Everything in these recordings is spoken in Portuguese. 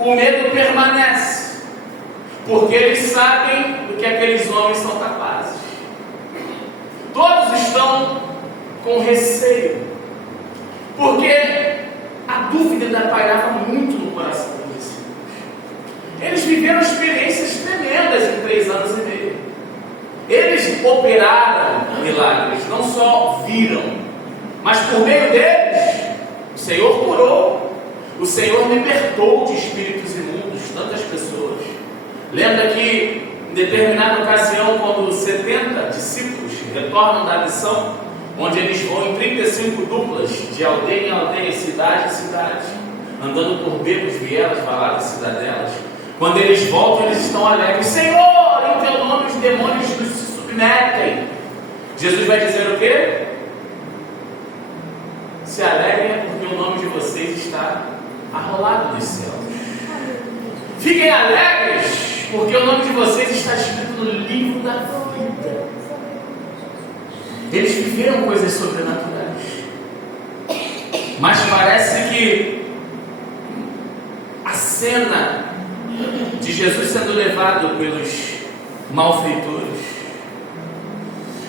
o medo permanece, porque eles sabem do que aqueles homens são capazes. Todos estão com receio, porque a dúvida ainda pairava muito no coração dos discípulos. Eles viveram experiências tremendas em 3 anos e meio. Eles operaram milagres, não só viram, mas por meio deles, o Senhor curou, o Senhor libertou de espíritos imundos tantas pessoas. Lembra que em determinada ocasião, quando 70 discípulos retornam da missão, onde eles vão em 35 duplas, de aldeia em aldeia, cidade em cidade, andando por becos, vielas, valadas, cidadelas. Quando eles voltam, eles estão alegres: Senhor, em teu nome os demônios se submetem. Jesus vai dizer o quê? Se alegrem, porque o nome de vocês está arrolado nos céus. Fiquem alegres, porque o nome de vocês está escrito no livro da vida. Eles viveram coisas sobrenaturais, mas parece que a cena de Jesus sendo levado pelos malfeitores,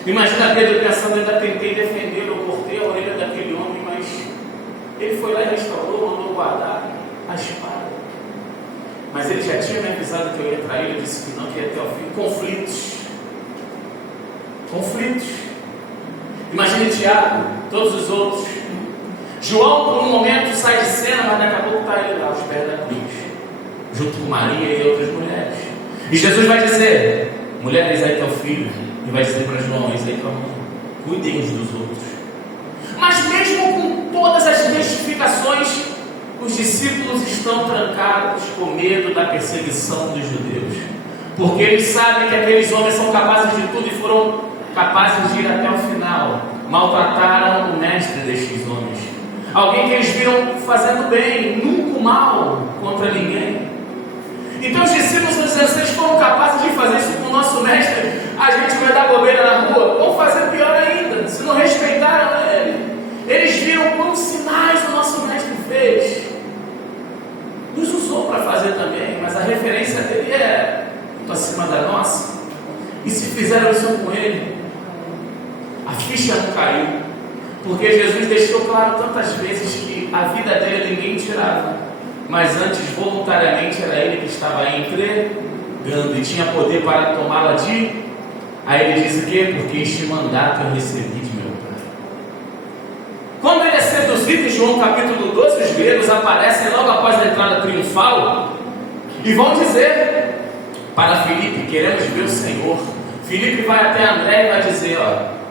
imagina Pedro pensando: ainda tentei defendê-lo, eu cortei a orelha daquele homem, mas ele foi lá e restaurou, mandou guardar a espada. Mas ele já tinha me avisado que eu ia trair, ele disse que não, que ia até o fim. Conflitos. Imagine Tiago, todos os outros. João, por um momento, sai de cena, mas daqui a pouco está ele lá aos pés da cruz, junto com Maria e outras mulheres. E Jesus vai dizer: mulheres, aí está o filho. E vai dizer para João: isso aí está a mãe. Cuidem uns dos outros. Mas mesmo com todas as testificações, os discípulos estão trancados com medo da perseguição dos judeus, porque eles sabem que aqueles homens são capazes de tudo e foram capazes de ir até o final. Maltrataram o mestre destes homens, alguém que eles viram fazendo bem, nunca o mal contra ninguém. Então os discípulos dizem: vocês foram capazes de fazer isso com o nosso mestre, a gente vai dar bobeira na rua? Vamos fazer pior ainda, se não respeitaram ele. Eles viram quantos sinais o nosso mestre fez. Nos usou para fazer também, mas a referência dele é muito acima da nossa. E se fizeram isso com ele, a ficha não caiu, porque Jesus deixou claro tantas vezes que a vida dele ninguém tirava, mas antes voluntariamente era ele que estava entregando e tinha poder para tomá-la de. Aí ele diz o quê? Porque este mandato eu recebi de meu Pai. Quando ele é seduzido, em João capítulo 12, os gregos aparecem logo após a entrada triunfal e vão dizer para Filipe: queremos ver o Senhor. Filipe vai até André e vai dizer: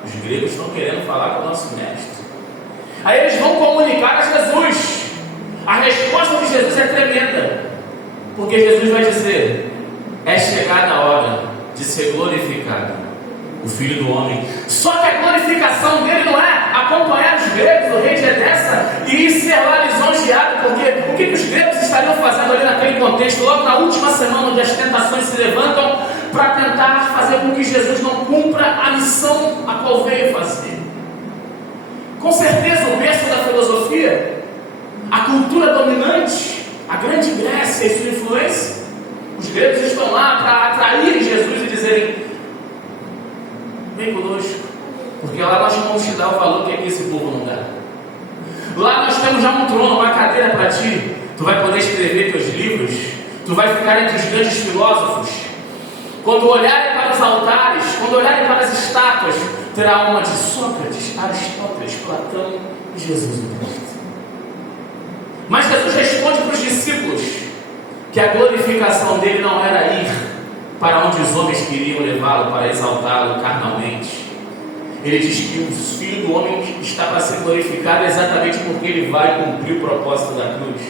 os gregos estão querendo falar com o nosso mestre. Aí eles vão comunicar a Jesus. A resposta de Jesus é tremenda, porque Jesus vai dizer: é chegada a hora de ser glorificado o Filho do Homem. Só que a glorificação dele não é acompanhar os gregos, o rei de Edessa, e ser lá lisonjeado, porque o que os gregos estariam fazendo ali naquele contexto, logo na última semana onde as tentações se levantam para tentar fazer com que Jesus não cumpra a missão a qual veio fazer. Com certeza o berço da filosofia, a cultura dominante, a grande Grécia e sua influência, os gregos estão lá para atraírem Jesus e dizerem: vem conosco, porque lá nós vamos te dar o valor que aqui esse povo não dá. Lá nós temos já um trono, uma cadeira para ti, tu vai poder escrever teus livros, tu vai ficar entre os grandes filósofos. Quando olharem para os altares, quando olharem para as estátuas, terá uma de Sócrates, Aristóteles, Platão e Jesus o Cristo. Mas Jesus responde para os discípulos que a glorificação dele não era ir para onde os homens queriam levá-lo, para exaltá-lo carnalmente. Ele diz que o Filho do Homem está para ser glorificado exatamente porque ele vai cumprir o propósito da cruz.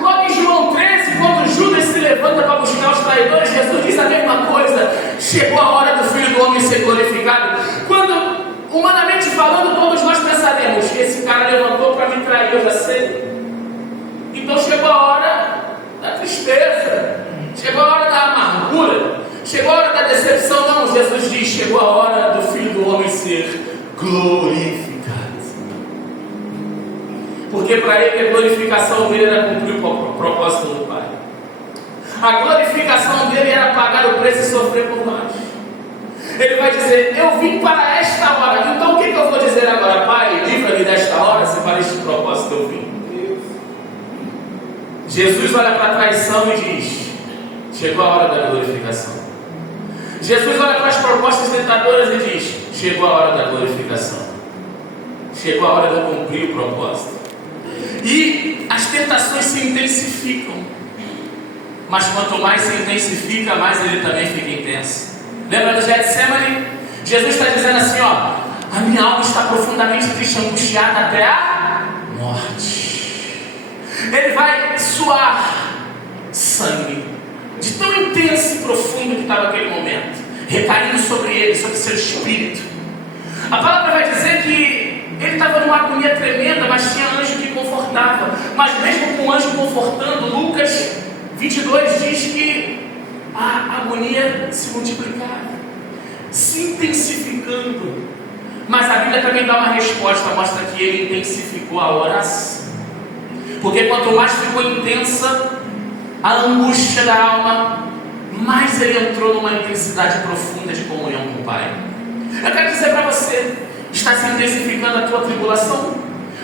Logo em João 13, quando Judas se levanta para buscar os traidores, Jesus diz a mesma coisa: chegou a hora do Filho do Homem ser glorificado. Quando, humanamente falando, todos nós pensaremos: esse cara levantou para me trair, eu já sei. Então chegou a hora da tristeza, chegou a hora da amargura, chegou a hora da decepção. Não, Jesus diz: chegou a hora do Filho do Homem ser glorificado. Porque para ele a glorificação dele era cumprir o propósito do Pai. A glorificação dele era pagar o preço e sofrer por nós. Ele vai dizer: eu vim para esta hora. Então o que eu vou dizer agora? Pai, livra-me desta hora, se para este propósito eu vim. Jesus olha para a traição e diz: chegou a hora da glorificação. Jesus olha para as propostas tentadoras e diz: chegou a hora da glorificação. Chegou a hora de eu cumprir o propósito. E as tentações se intensificam. Mas quanto mais se intensifica, mais ele também fica intenso. Lembra do Getsemane? Jesus está dizendo assim, ó: a minha alma está profundamente triste, angustiada até a morte. Ele vai suar sangue, de tão intenso e profundo que estava aquele momento, recaindo sobre ele, sobre seu espírito. A palavra vai dizer que ele estava numa agonia tremenda, mas tinha anjo que confortava. Mas mesmo com o anjo confortando, Lucas 22 diz que a agonia se multiplicava, se intensificando. Mas a Bíblia também dá uma resposta, mostra que ele intensificou a oração. Porque quanto mais ficou intensa a angústia da alma, mais ele entrou numa intensidade profunda de comunhão com o Pai. Eu quero dizer para você: está se intensificando a tua tribulação?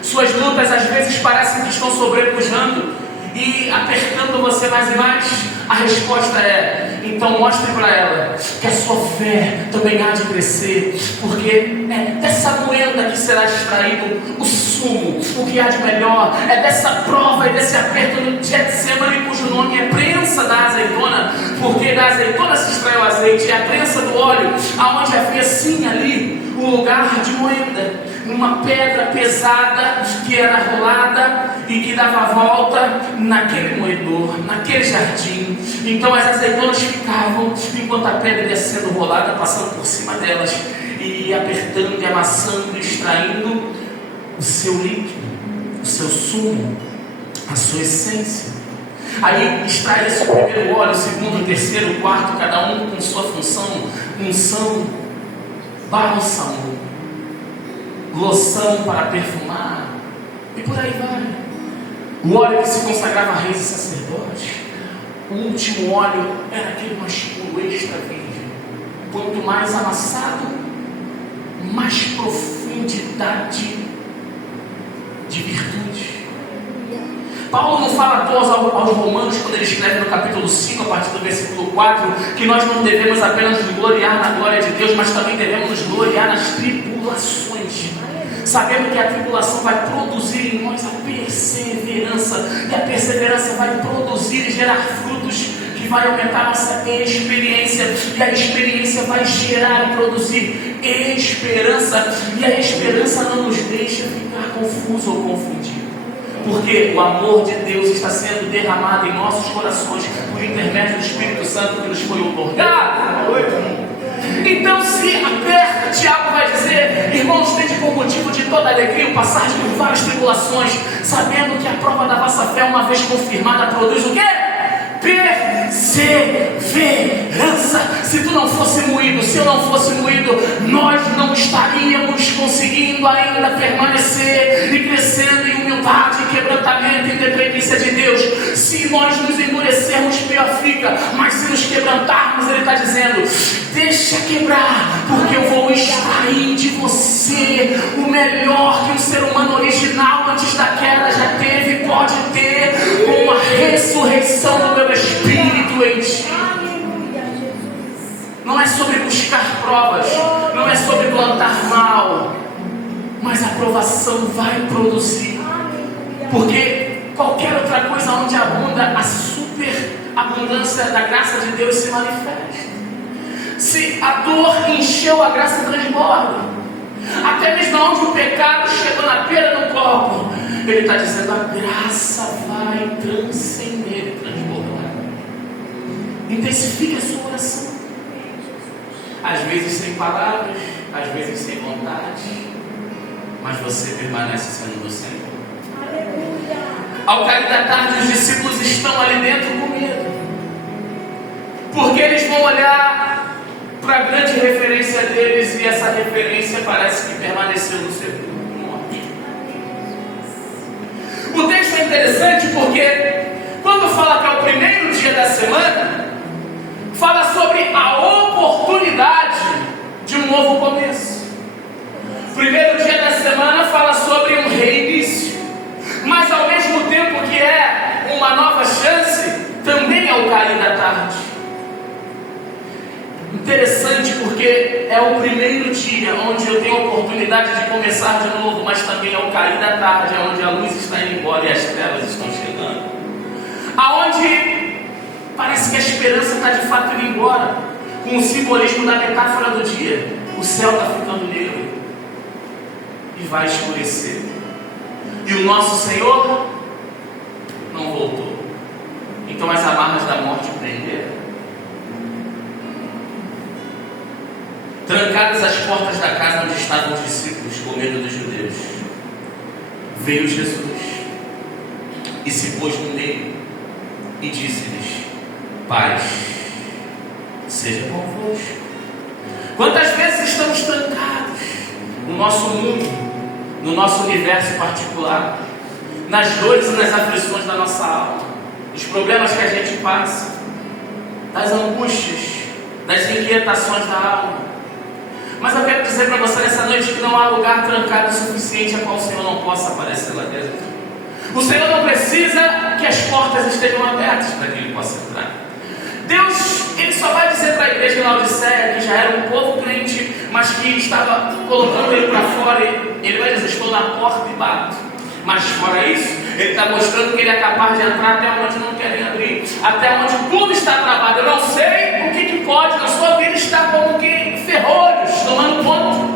Suas lutas às vezes parecem que estão sobrepujando e apertando você mais e mais? A resposta é: então mostre para ela que a sua fé também há de crescer, porque é dessa moeda que será extraído o sumo, o que há de melhor. É dessa prova e desse aperto no Getsemane, cujo nome é prensa da azeitona, porque da azeitona se extrai o azeite, e a prensa do óleo, aonde havia sim ali o lugar de moeda, uma pedra pesada que era rolada e que dava volta naquele moedor, naquele jardim. Então as azeitonas ficavam, enquanto a pedra ia sendo rolada, passando por cima delas e apertando, e amassando, extraindo o seu líquido, o seu sumo, a sua essência. Aí extrai-se o primeiro óleo, o segundo, o terceiro, o quarto, cada um com sua função: unção, bálsamo, loção para perfumar, e por aí vai. O óleo que se consagrava a reis e sacerdotes. O último óleo era aquele mais puro, extra virgem. Quanto mais amassado, mais profundidade de virtude. Paulo não fala a todos aos Romanos, quando ele escreve no capítulo 5, a partir do versículo 4, que nós não devemos apenas nos gloriar na glória de Deus, mas também devemos nos gloriar nas tribulações, sabendo que a tribulação vai produzir em nós a perseverança, e a perseverança vai produzir e gerar frutos que vai aumentar a nossa experiência, e a experiência vai gerar e produzir esperança, e a esperança não nos deixa ficar confuso ou confundido, porque o amor de Deus está sendo derramado em nossos corações por intermédio do Espírito Santo que nos foi otorgado. Então, se aperta, Tiago vai dizer: irmãos, tende por motivo de toda alegria o passar por várias tribulações, sabendo que a prova da vossa fé, uma vez confirmada, produz o quê? Perseverança. Se tu não fosse moído, se eu não fosse moído, nós não estaríamos conseguindo ainda permanecer e crescendo em humildade, quebrantamento e dependência de Deus. Se nós nos endurecermos, pior fica, mas se nos quebrantarmos, ele está dizendo: deixa quebrar, porque eu vou extrair de você o melhor que um ser humano original antes da queda já teve e pode ter, com a ressurreição do meu Espírito em ti. Não é sobre buscar provas, não é sobre plantar mal, mas a provação vai produzir, porque qualquer outra coisa onde abunda, a superabundância da graça de Deus se manifesta. Se a dor encheu, a graça transborda. Até mesmo onde o pecado chegou na beira do copo, ele está dizendo: a graça vai transcender e transbordar. Intensifique a sua oração, às vezes sem palavras, às vezes sem vontade, mas você permanece sendo do Senhor. Ao cair da tarde, os discípulos estão ali dentro com medo, porque eles vão olhar para a grande referência deles, e essa referência parece que permaneceu no sepulcro. O texto é interessante porque quando quando fala que é o primeiro dia da semana, fala sobre a oportunidade de um novo começo. Primeiro dia da semana fala sobre um reinício, mas ao mesmo tempo que é uma nova chance, também é o cair da tarde. Interessante, porque é o primeiro dia onde eu tenho a oportunidade de começar de novo, mas também é o cair da tarde, é onde a luz está indo embora e as trevas estão chegando, aonde parece que a esperança está de fato indo embora, com o simbolismo da metáfora do dia. O céu está ficando negro e vai escurecer, e o nosso Senhor não voltou. Então as amarras da morte prenderam. Trancadas as portas da casa onde estavam os discípulos, com medo dos judeus, veio Jesus e se pôs no meio e disse-lhes: paz seja convosco. Quantas vezes estamos trancados no nosso mundo, no nosso universo particular, nas dores e nas aflições da nossa alma, os problemas que a gente passa, das angústias, das inquietações da alma. Mas eu quero dizer para você nessa noite que não há lugar trancado suficiente a qual o Senhor não possa aparecer lá dentro. O Senhor não precisa que as portas estejam abertas para que Ele possa entrar. Deus, Ele só vai dizer para a igreja de Laodiceia, que já era um povo crente, mas que estava colocando Ele para fora, Ele vai dizer: estou na porta e bato. Mas fora isso, Ele está mostrando que Ele é capaz de entrar até onde não querem abrir, até onde tudo está travado. Eu não sei o que pode na sua vida estar como que ferrolhos tomando conta,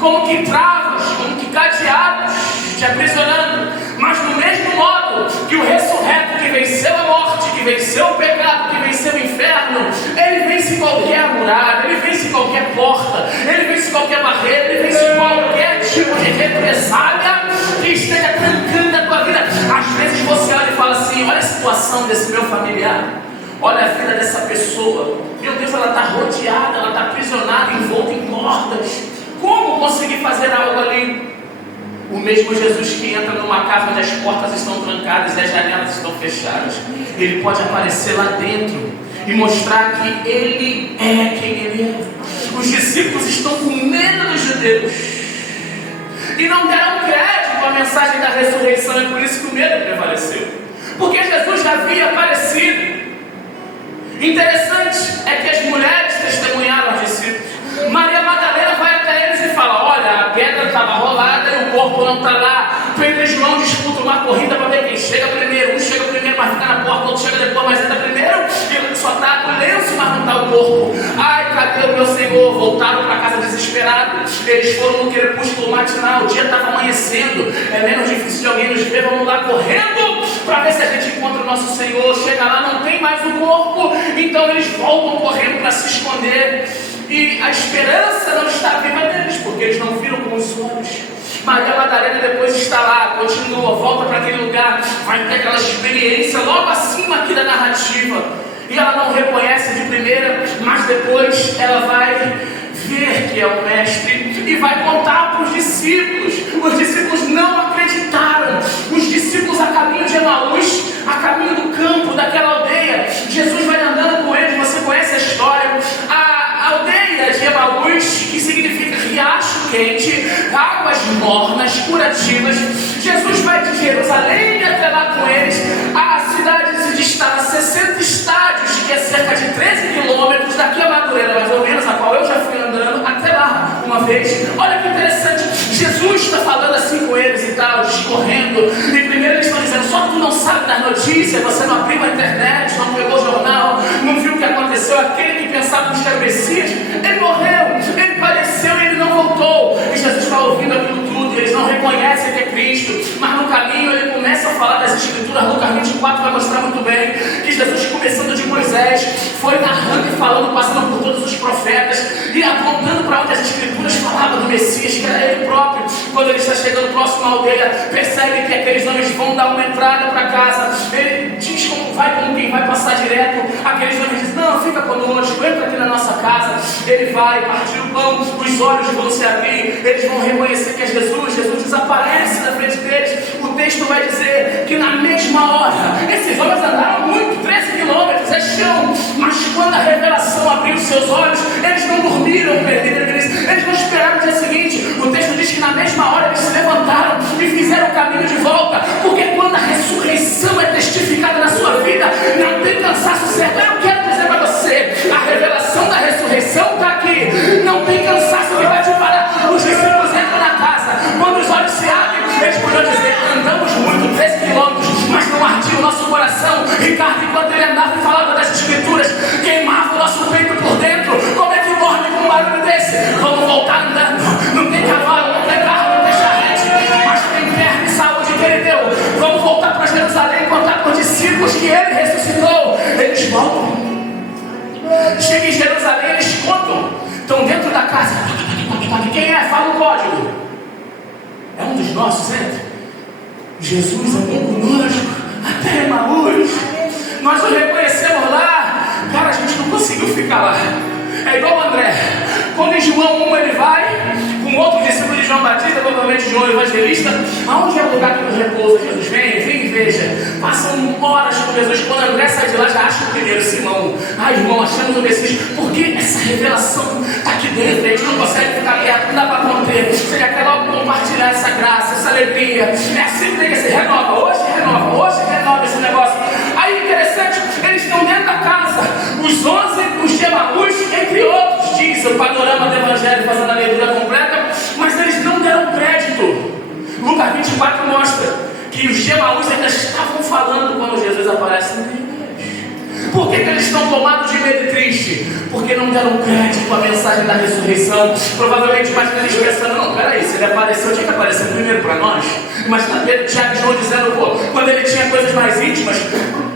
como que travas, como que cadeados te aprisionando. Mas do mesmo modo que o ressurreto que venceu a morte, que venceu o pecado, que venceu o inferno, Ele vence qualquer muralha, Ele vence qualquer porta, Ele vence qualquer barreira, Ele vence qualquer tipo de represália que esteja trancando a tua vida. Às vezes você olha e fala assim: olha a situação desse meu familiar, olha a vida dessa pessoa, meu Deus, ela está rodeada, ela está aprisionada, envolta em cordas. Como conseguir fazer algo ali? O mesmo Jesus que entra numa casa onde as portas estão trancadas e as janelas estão fechadas, Ele pode aparecer lá dentro e mostrar que Ele é quem Ele é. Os discípulos estão com medo dos judeus e não deram crédito à mensagem da ressurreição, e por isso que o medo prevaleceu, porque Jesus já havia aparecido. Interessante é que as mulheres testemunharam aos discípulos. Maria Madalena vai até eles e fala: olha, a pedra estava rolada e o corpo não está lá. Pedro e João disputam uma corrida para ver quem chega primeiro. Um chega primeiro para ficar na porta, outro chega depois, mas entra primeiro. Ele só está o lenço, mas não está o corpo. Ai, cadê o meu Senhor? Voltaram para casa desesperados. Eles foram no crepúsculo matinal, o dia estava amanhecendo. É menos difícil de alguém nos ver. Vamos lá correndo para ver se a gente encontra o nosso Senhor. Chega lá, não tem mais o corpo. Então eles voltam correndo para se esconder. E a esperança não está viva neles, porque eles não viram com os olhos. Maria Madalena depois está lá, continua, volta para aquele lugar, vai ter aquela experiência logo acima aqui da narrativa. E ela não reconhece de primeira, mas depois ela vai ver que é o mestre e vai contar para os discípulos. Os discípulos não acreditaram. Os discípulos a caminho de Emaús, a caminho do campo, daquela aldeia, Jesus vai andando com eles. Você conhece a história? A aldeia de Emaús, que significa riacho quente, águas mornas, curativas. Jesus vai de Jerusalém até lá com eles. A cidade se distava a 60 estádios, que é cerca de 13 quilômetros daqui a Madureira, mais ou menos, a qual eu já fui andando até lá uma vez. Olha que interessante, Jesus está falando assim com eles e tal, discorrendo. E primeiro eles estão dizendo: só tu não sabe das notícias, você não abriu a internet, não pegou o jornal, não viu o que aconteceu. Aquele que pensava que era o Messias, ele morreu, ele padeceu e ele não voltou. E Jesus está ouvindo aquilo tudo, eles não reconhecem que é Cristo, mas no caminho ele começa a falar das Escrituras. Lucas 24 vai mostrar muito bem que Jesus, começando de Moisés, foi narrando e falando, passando por todos os profetas e apontando para onde as Escrituras falavam do Messias, que era ele próprio. Quando ele está chegando próximo à aldeia, percebe que aqueles homens vão dar uma entrada para casa. Ele diz como vai, como quem vai passar direto. Aqueles homens dizem: não, fica conosco, entra aqui na nossa casa. Ele vai partir o pão, os olhos vão se abrir, eles vão reconhecer que é Jesus. Jesus desaparece na frente deles. O texto vai dizer que na mesma hora, esses homens andaram seus olhos, eles não dormiram, eles não esperaram o dia seguinte. O texto diz que na mesma hora eles se levantaram e fizeram o caminho de volta, porque quando a ressurreição é testificada na sua vida, não tem cansaço certo. Eu quero dizer para você, a revelação da ressurreição está aqui, não tem cansaço que vai te parar. Os discípulos entram na casa, quando os olhos se abrem, eles podiam dizer: andamos muito, 13 quilômetros, mas não ardia o nosso coração. Ricardo, enquanto ele andava e falava das escrituras, queimava o nosso peito por dentro. Como é que dorme com um barulho desse? Vamos voltar andando. Não tem cavalo, não tem carro, não tem charrete, mas tem perna e saúde que ele deu. Vamos voltar para Jerusalém e contar com os discípulos que ele ressuscitou. Eles voltam. Chegam em Jerusalém, eles contam. Estão dentro da casa. Quem é? Fala o código. É um dos nossos, entra. Jesus andou conosco até Emaús. Nós o reconhecemos lá. Cara, a gente não conseguiu ficar lá. É igual o André. Quando em João 1 ele vai com outro discípulo de João Batista, provavelmente João Evangelista. Aonde é o lugar que nos repousa? Jesus, vem e veja. Passam horas com Jesus. Quando André sai de lá, já acha o primeiro Simão. Ai, irmão, achamos o Messias. Porque essa revelação está aqui dentro. A gente não consegue ficar perto, não dá para conter. Você já quer logo compartilhar essa graça, essa alegria. É assim que tem que ser. Renova hoje renova esse negócio. Aí, interessante, eles estão dentro da casa. Os 11, os de Emaús, entre outros, diz o panorama do Evangelho, fazendo a leitura completa, mas eles não deram crédito. Lucas 24 mostra que os de Emaús ainda estavam falando quando Jesus aparece no meio deles. Por que eles estão tomados de medo e triste? Porque não deram crédito à mensagem da ressurreição. Provavelmente imagina eles pensando: não, peraí, se ele apareceu, tinha que aparecer primeiro para nós. Imagina Pedro, Tiago e João dizendo: pô, quando ele tinha coisas mais íntimas,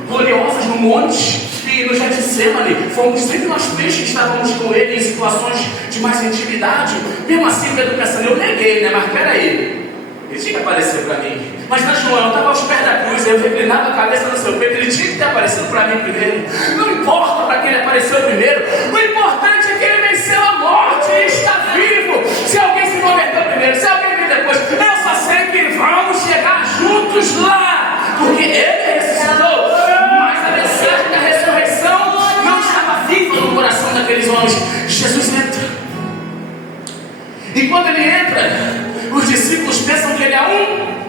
gloriosas no monte e no Getsemane, fomos sempre nós três que estávamos com ele em situações de mais intimidade. Mesmo assim, Pedro pensando: eu neguei, né? Mas peraí, ele tinha que aparecer para mim. Mas na João, eu estava aos pés da cruz, eu reclinava a cabeça no seu peito, ele tinha que ter aparecido para mim primeiro. Não importa para quem ele apareceu primeiro, o importante é que ele venceu a morte, ele está vivo. Se alguém se converteu primeiro, se alguém veio depois, eu só sei que vamos chegar juntos lá, porque ele ressuscitou. Mas a mensagem da ressurreição não estava viva no coração daqueles homens. Jesus entra, e quando ele entra, os discípulos pensam que ele é um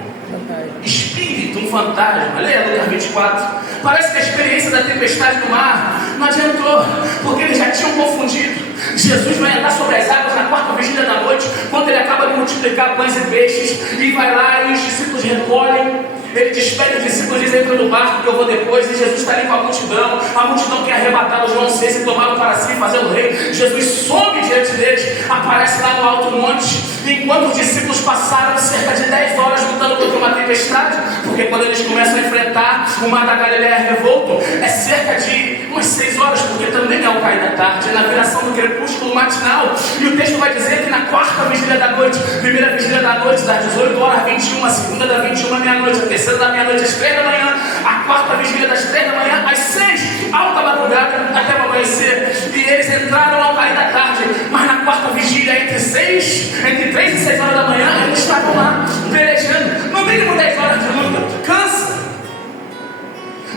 espírito, um fantasma. Leia Lucas 24. Parece que a experiência da tempestade no mar não adiantou, porque eles já tinham confundido. Jesus vai andar sobre as águas na quarta vigília da noite, quando ele acaba de multiplicar pães e peixes, e vai lá e os discípulos recolhem. Ele despede os discípulos, diz: entra no barco que eu vou depois. E Jesus está ali com a multidão quer arrebatar os João 6 e tomá-lo para si, fazer o rei. Jesus some diante deles, aparece lá no alto monte. Enquanto os discípulos passaram cerca de 10 horas lutando contra uma tempestade, porque quando eles começam a enfrentar o mar da Galileia revolto, é cerca de umas 6 horas, porque também é o cair da tarde, é na viração do crepúsculo matinal. E o texto vai dizer que na quarta vigília da noite, primeira vigília da noite, das 18 horas 21, a segunda da 21 à meia-noite, a terceira da meia-noite às 3 da manhã, a quarta vigília das 3 da manhã às 6, alta madrugada até o amanhecer. E eles entraram ao cair da tarde, mas na quarta vigília, entre 3 e 6 horas da manhã, eles estavam lá pelejando, no mínimo 10 horas de luta. Cansa,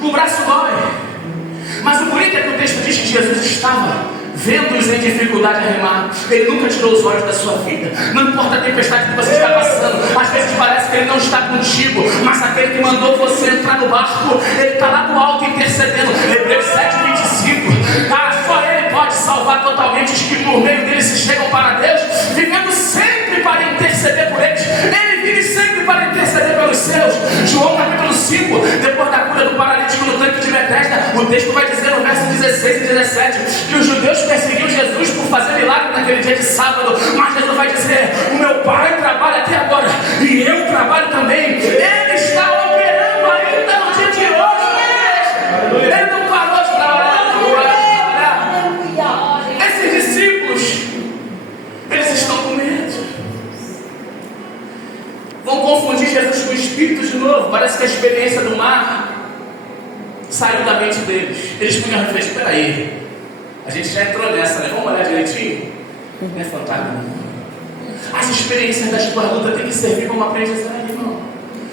o braço dói, mas o bonito é que o texto diz que Jesus estava vendo-os em dificuldade a remar. Ele nunca tirou os olhos da sua vida. Não importa a tempestade que você está passando, às vezes parece que ele não está contigo, mas aquele que mandou você entrar no barco, ele está lá no alto intercedendo. Hebreus 7:25. Só ele pode salvar totalmente os que por meio dele se chegam para Deus, vivendo sempre para interceder por eles. Ele vive sempre para interceder pelos seus. João capítulo 5, depois da cura do paralítico no tanque de Betesda, o texto vai dizer no verso 16 e 17 que os judeus perseguiam Jesus por fazer milagre naquele dia de sábado, mas Jesus vai dizer: o meu pai trabalha até agora e eu trabalho também. Ele está operando ainda no dia de hoje. Ele não parou de trabalhar. Esses discípulos, eles estão com medo, vão confundir Jesus com o Espírito de novo. Parece que a experiência do mar saiu da mente deles. Eles podiam refletir: peraí, a gente já entrou nessa, né? Vamos olhar direitinho? Não é fantasma. As experiências das tuas lutas têm que servir como aprendizagem, irmão.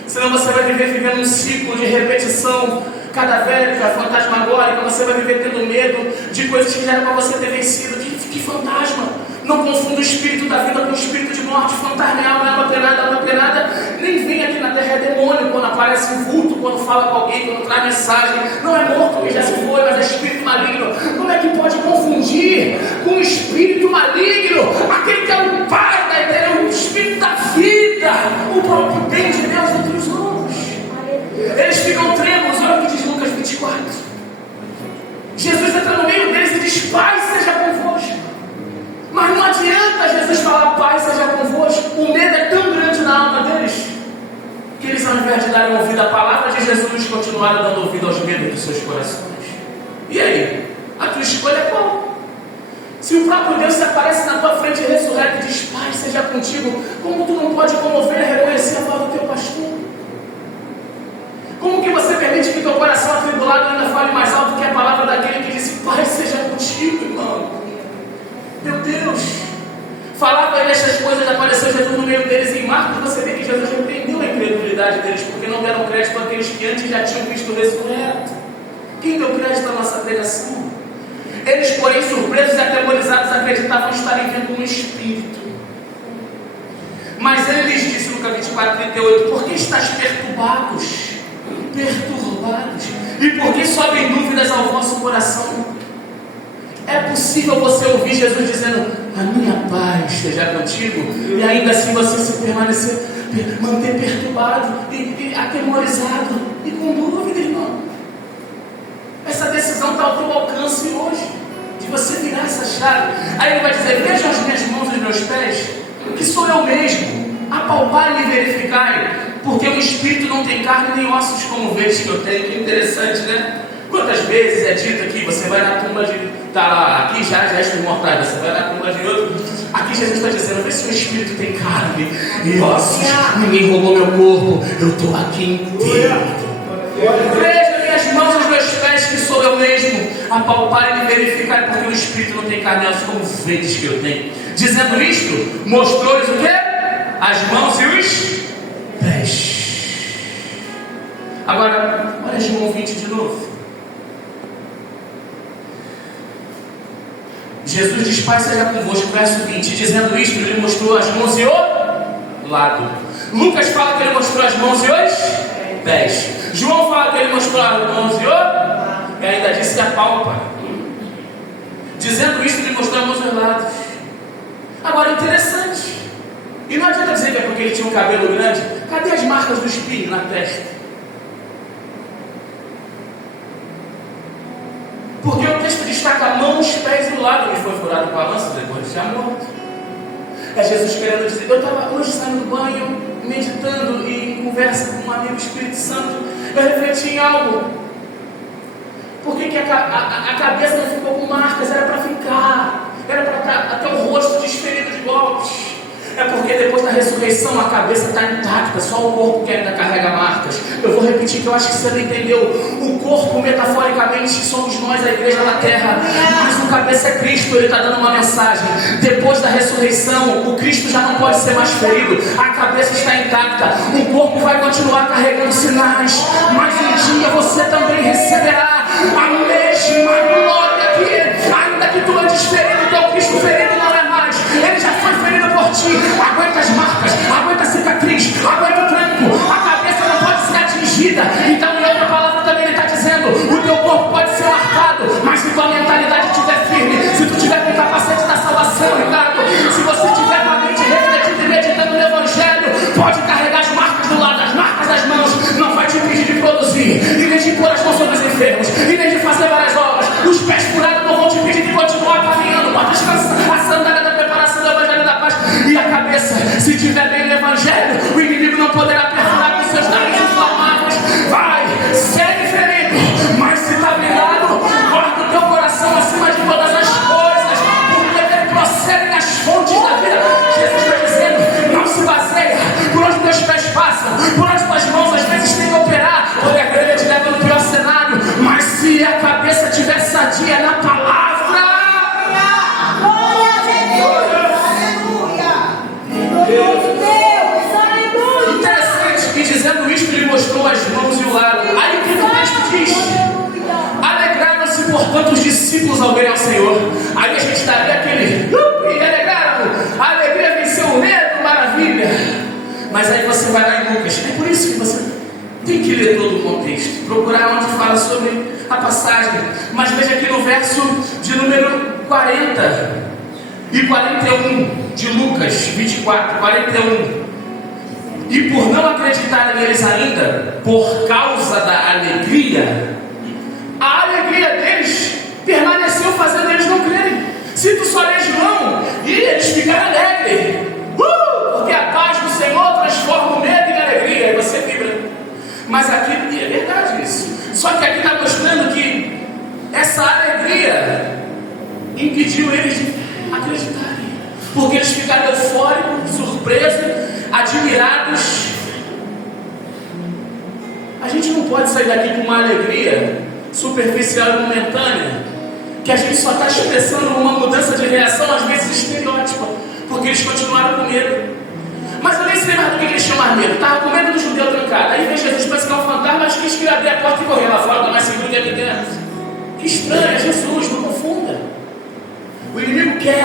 Senão você vai viver vivendo um ciclo de repetição. cadavérica, fantasmagórica, você vai viver tendo medo de coisas que já era para você ter vencido. Que fantasma! Não confunda o espírito da vida com o espírito de morte. Fantasma é alma penada. Nem vem aqui na terra, é demônio quando aparece um vulto, quando fala com alguém, quando traz mensagem. Não é morto, ele já se foi, mas é espírito maligno. Como é que pode confundir com o espírito maligno? Aquele que é o pai da ideia, o espírito da vida, o próprio bem de Deus entre os homens. Eles ficam trêmulos, olha o que diz Lucas 24. Jesus entra no meio deles e diz: Pai seja convosco. Mas não adianta Jesus falar: Pai seja convosco. O medo é tão grande na alma deles que eles, ao invés de darem ouvido à palavra de Jesus, continuaram dando ouvido aos medos dos seus corações. E aí? A tua escolha é qual? Se o próprio Deus se aparece na tua frente ressurreto e diz: Pai seja contigo, como tu não pode, como ovelha, reconhecer a voz do teu pastor? Como que você permite que teu coração atribulado ainda fale mais alto que a palavra daquele que disse: Pai seja contigo, irmão? Meu Deus! Falava ele estas coisas, apareceu Jesus no meio deles. Em Marcos você vê que Jesus repreendeu a incredulidade deles, porque não deram crédito àqueles que antes já tinham visto o ressurreto. Quem deu crédito à nossa pregação? Eles, porém, surpresos e atemorizados, acreditavam estarem vendo um espírito. Mas ele lhes disse, Lucas 24, 38, por que estás perturbados? E por que sobem dúvidas ao vosso coração? É possível você ouvir Jesus dizendo: a minha paz esteja contigo, e ainda assim você se manter perturbado e atemorizado e com dúvida, irmão? Essa decisão está ao teu alcance hoje, de você virar essa chave. Aí ele vai dizer: vejam as minhas mãos e os meus pés, que sou eu mesmo, apalpai e verificai, porque o espírito não tem carne nem ossos como vedes que eu tenho. Que interessante, né? Quantas vezes é dito aqui, você vai na tumba de... Tá lá, aqui já restos mortais, você vai na tumba de outro. Aqui Jesus está dizendo: vê se o espírito tem carne e ossos. Ninguém roubou meu corpo, eu estou aqui inteiro. Veja minhas mãos e os meus pés, que sou eu mesmo, apalpar e verificar, porque o espírito não tem carne e ossos como vedes que eu tenho. Dizendo isto, mostrou-lhes o quê? As mãos e os pés. Agora, olha João 20 de novo. Jesus diz: Pai seja convosco, verso 20. Dizendo isto, ele mostrou as mãos e o lado. Lucas fala que ele mostrou as mãos e os pés. João fala que ele mostrou as mãos e o... e ainda disse a palpa. Dizendo isto, ele mostrou as mãos e os lados. Agora, interessante. E não adianta dizer que é porque ele tinha um cabelo grande. Cadê as marcas do espinho na testa? Porque o texto destaca a mão, os pés e o lado. Ele foi furado com a lança depois de ser morto. É Jesus querendo dizer: eu estava hoje saindo do banho, meditando e em conversa com um amigo Espírito Santo, eu refleti em algo. Por que a cabeça não ficou com marcas? Era para ficar. Era para estar até o rosto desferido de golpes. É porque depois da ressurreição a cabeça está intacta, só o corpo que ainda carrega marcas. Eu vou repetir que eu acho que você não entendeu. O corpo, metaforicamente, somos nós, a igreja da terra. Mas o cabeça é Cristo, ele está dando uma mensagem. Depois da ressurreição, o Cristo já não pode ser mais ferido. A cabeça está intacta. O corpo vai continuar carregando sinais. Mas um dia você também receberá a mesma glória que ele. Ainda que tu andes ferido, teu Cristo ferido não é mais. Ele já foi ferido por ti. Aguenta as marcas, aguenta a cicatriz, aguenta o tranco. A cabeça não pode ser atingida. Então, em outra palavra também ele está dizendo: o teu corpo pode ser marcado, mas se tua mentalidade estiver firme, se tu tiver com o capacete da salvação, Ricardo, se você tiver com a mente refletindo e meditando no Evangelho, pode carregar as marcas do lado, as marcas das mãos. Não vai te impedir de produzir, e nem de pôr as mãos sobre os enfermos, e nem de fazer várias obras. Os pés furados não vão te impedir de continuar caminhando. Pode descansar a sandália da preparação do Evangelho da paz. E a cabeça, se estiver bem no Evangelho, o inimigo não poderá perfurar com seus dados inflamáveis. Vai, segue ferido, mas se está blindado, guarda o teu coração acima de todas as coisas, porque dele procedem as fontes da vida. Jesus está dizendo: não se baseia por onde teus pés passam, por onde tuas mãos às vezes têm que operar, porque a grelha te leva no pior cenário. Mas se a cabeça estiver sadia na palavra, interessante, e dizendo isto, ele mostrou as mãos e o lado. Aí o que o texto diz? quantos discípulos ao verem ao Senhor, aí a gente daria aquele e alegaram, a alegria venceu o medo, maravilha. Mas aí você vai lá em Lucas. É por isso que você tem que ler todo o contexto, procurar onde fala sobre a passagem. Mas veja aqui no verso de número 40 e 41 de Lucas 24, 41. E por não acreditarem neles ainda, por causa da alegria, a alegria deles permaneceu fazendo eles não crerem. Se tu só lê João, e eles ficaram alegres, porque a paz do Senhor transforma o medo em alegria, e você vibra. Mas aqui, é verdade isso, só que aqui está mostrando que essa alegria impediu eles de acreditarem, porque eles ficaram eufóricos, surpresos, admirados. A gente não pode sair daqui com uma alegria superficial e momentânea, que a gente só está expressando uma mudança de reação, às vezes estereótipa, porque eles continuaram com medo. Mas eu nem sei mais do que eles tinham mais medo. Estava com medo do judeu trancado. Aí vem Jesus, parece que é um fantasma, mas quis que abrir a porta e correr lá fora, mas seguro aqui dentro. Que estranho, é Jesus.